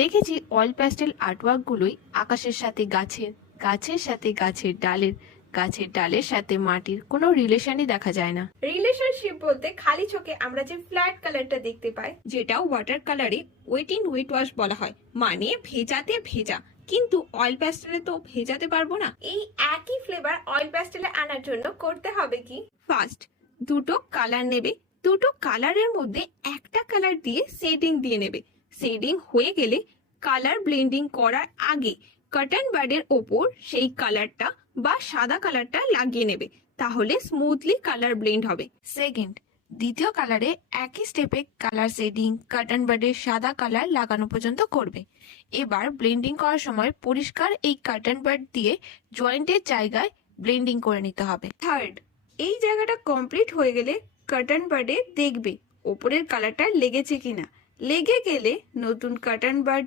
দেখেছি oil pastel আর্টওয়ার্কগুলোই আকাশের সাথে গাছের, গাছের সাথে গাছের ডালের, গাছের ডালের সাথে মাটির কোনো রিলেশনই দেখা যায় না। রিলেশনশিপ বলতে খালি চোখে আমরা যে ফ্ল্যাট কালারটা দেখতে পাই, যেটা ওয়াটার কালারে ওয়েট ইন ওয়েট ওয়াশ বলা হয়, মানে ভেজাতে ভেজা। কিন্তু অয়েল প্যাস্টেলে তো ভেজাতে পারবো না। এই একই ফ্লেভার অয়েল প্যাস্টেলে আনার জন্য করতে হবে কি? ফার্স্ট দুটো কালার নেবে, দুটো কালারের মধ্যে একটা কালার দিয়ে শেডিং দিয়ে নেবে। শেডিং হয়ে গেলে কালার ব্লেন্ডিং করার আগে কটন বাডের ওপর সেই কালারটা বা সাদা কালারটা লাগিয়ে নেবে, তাহলে স্মুথলি কালার ব্লেন্ড হবে। সেকেন্ড, দ্বিতীয় কালারে একই স্টেপে কালার শেডিং কটন বাডের সাদা কালার লাগানো পর্যন্ত করবে। এবার ব্লেন্ডিং করার সময় পরিষ্কার এই কটন বাড দিয়ে জয়েন্টের জায়গায় ব্লেন্ডিং করে নিতে হবে। থার্ড, এই জায়গাটা কমপ্লিট হয়ে গেলে কটন বাডে দেখবে ওপরের কালারটা লেগেছে কিনা। লেগে গেলে নতুন কটন বাড